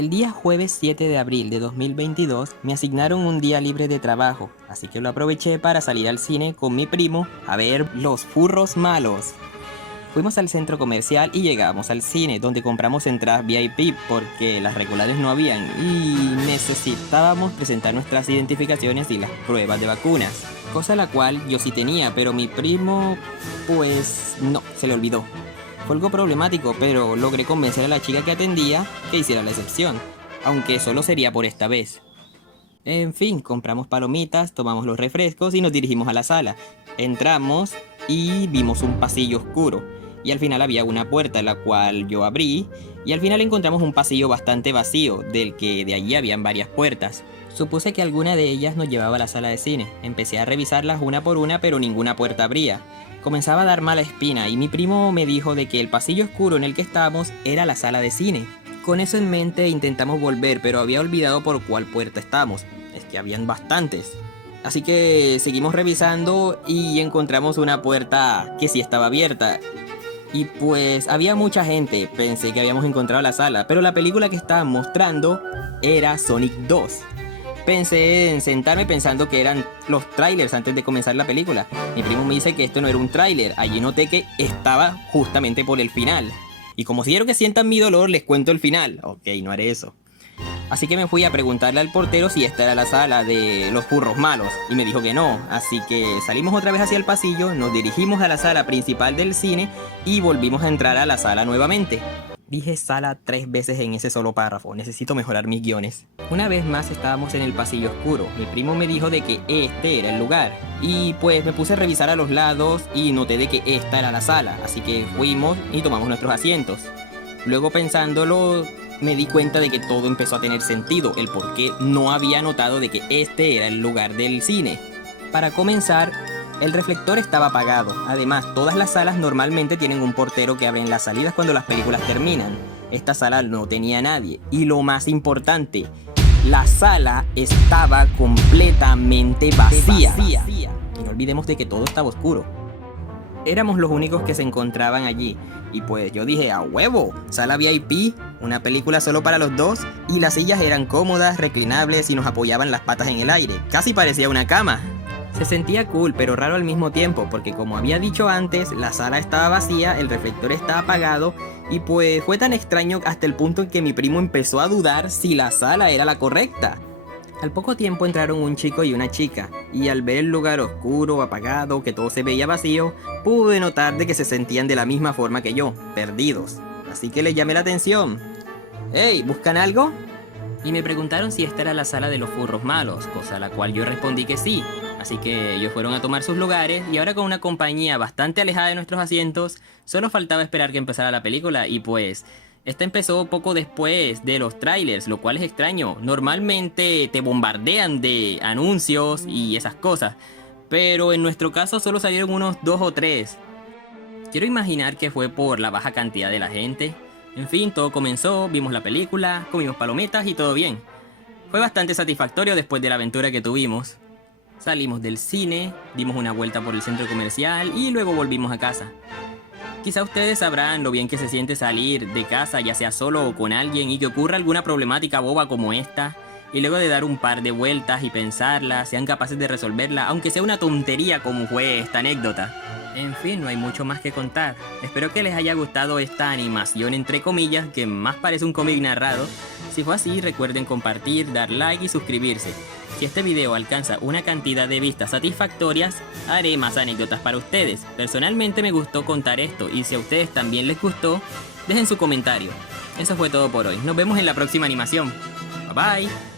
El día jueves 7 de abril de 2022 me asignaron un día libre de trabajo, así que lo aproveché para salir al cine con mi primo a ver Los Furros Malos. Fuimos al centro comercial y llegamos al cine, donde compramos entradas VIP porque las regulares no habían y necesitábamos presentar nuestras identificaciones y las pruebas de vacunas, cosa la cual yo sí tenía, pero mi primo, pues no, se le olvidó. Fue algo problemático, pero logré convencer a la chica que atendía que hiciera la excepción, aunque solo sería por esta vez. En fin, compramos palomitas, tomamos los refrescos y nos dirigimos a la sala. Entramos y vimos un pasillo oscuro, y al final había una puerta la cual yo abrí, y al final encontramos un pasillo bastante vacío, del que de allí habían varias puertas. Supuse que alguna de ellas nos llevaba a la sala de cine. Empecé a revisarlas una por una, pero ninguna puerta abría. Comenzaba a dar mala espina y mi primo me dijo de que el pasillo oscuro en el que estábamos era la sala de cine. Con eso en mente intentamos volver, pero había olvidado por cuál puerta estábamos. Es que habían bastantes. Así que seguimos revisando y encontramos una puerta que sí estaba abierta. Y pues había mucha gente. Pensé que habíamos encontrado la sala, pero la película que estaban mostrando era Sonic 2. Pensé en sentarme pensando que eran los trailers antes de comenzar la película. Mi primo me dice que esto no era un tráiler. Allí noté que estaba justamente por el final. Y como si quiero que sientan mi dolor, les cuento el final. Ok, no haré eso. Así que me fui a preguntarle al portero si esta era la sala de los furros malos. Y me dijo que no. Así que salimos otra vez hacia el pasillo, nos dirigimos a la sala principal del cine y volvimos a entrar a la sala nuevamente. Dije sala 3 veces en ese solo párrafo, necesito mejorar mis guiones. Una vez más estábamos en el pasillo oscuro, mi primo me dijo de que este era el lugar. Y pues me puse a revisar a los lados y noté de que esta era la sala, así que fuimos y tomamos nuestros asientos. Luego pensándolo, me di cuenta de que todo empezó a tener sentido, el por qué no había notado de que este era el lugar del cine. Para comenzar, el reflector estaba apagado. Además, todas las salas normalmente tienen un portero que abre en las salidas cuando las películas terminan. Esta sala no tenía nadie. Y lo más importante, la sala estaba completamente vacía. Y no olvidemos de que todo estaba oscuro. Éramos los únicos que se encontraban allí. Y pues yo dije, a huevo, sala VIP, una película solo para los dos. Y las sillas eran cómodas, reclinables y nos apoyaban las patas en el aire. Casi parecía una cama. Se sentía cool, pero raro al mismo tiempo, porque como había dicho antes, la sala estaba vacía, el reflector estaba apagado, y pues fue tan extraño hasta el punto en que mi primo empezó a dudar si la sala era la correcta. Al poco tiempo entraron un chico y una chica, y al ver el lugar oscuro, apagado, que todo se veía vacío, pude notar de que se sentían de la misma forma que yo, perdidos. Así que les llamé la atención. «Hey, ¿buscan algo?» Y me preguntaron si esta era la sala de los furros malos, cosa a la cual yo respondí que sí. Así que ellos fueron a tomar sus lugares y ahora con una compañía bastante alejada de nuestros asientos, solo faltaba esperar que empezara la película y pues esta empezó poco después de los trailers, lo cual es extraño. Normalmente te bombardean de anuncios y esas cosas, pero en nuestro caso solo salieron unos 2 o 3. Quiero imaginar que fue por la baja cantidad de la gente. En fin, todo comenzó, vimos la película, comimos palomitas y todo bien. Fue bastante satisfactorio después de la aventura que tuvimos. Salimos del cine, dimos una vuelta por el centro comercial y luego volvimos a casa. Quizá ustedes sabrán lo bien que se siente salir de casa, ya sea solo o con alguien, y que ocurra alguna problemática boba como esta, y luego de dar un par de vueltas y pensarla, sean capaces de resolverla, aunque sea una tontería como fue esta anécdota. En fin, no hay mucho más que contar. Espero que les haya gustado esta animación entre comillas, que más parece un cómic narrado. Si fue así, recuerden compartir, dar like y suscribirse. Si este video alcanza una cantidad de vistas satisfactorias, haré más anécdotas para ustedes. Personalmente me gustó contar esto y si a ustedes también les gustó, dejen su comentario. Eso fue todo por hoy. Nos vemos en la próxima animación. Bye bye.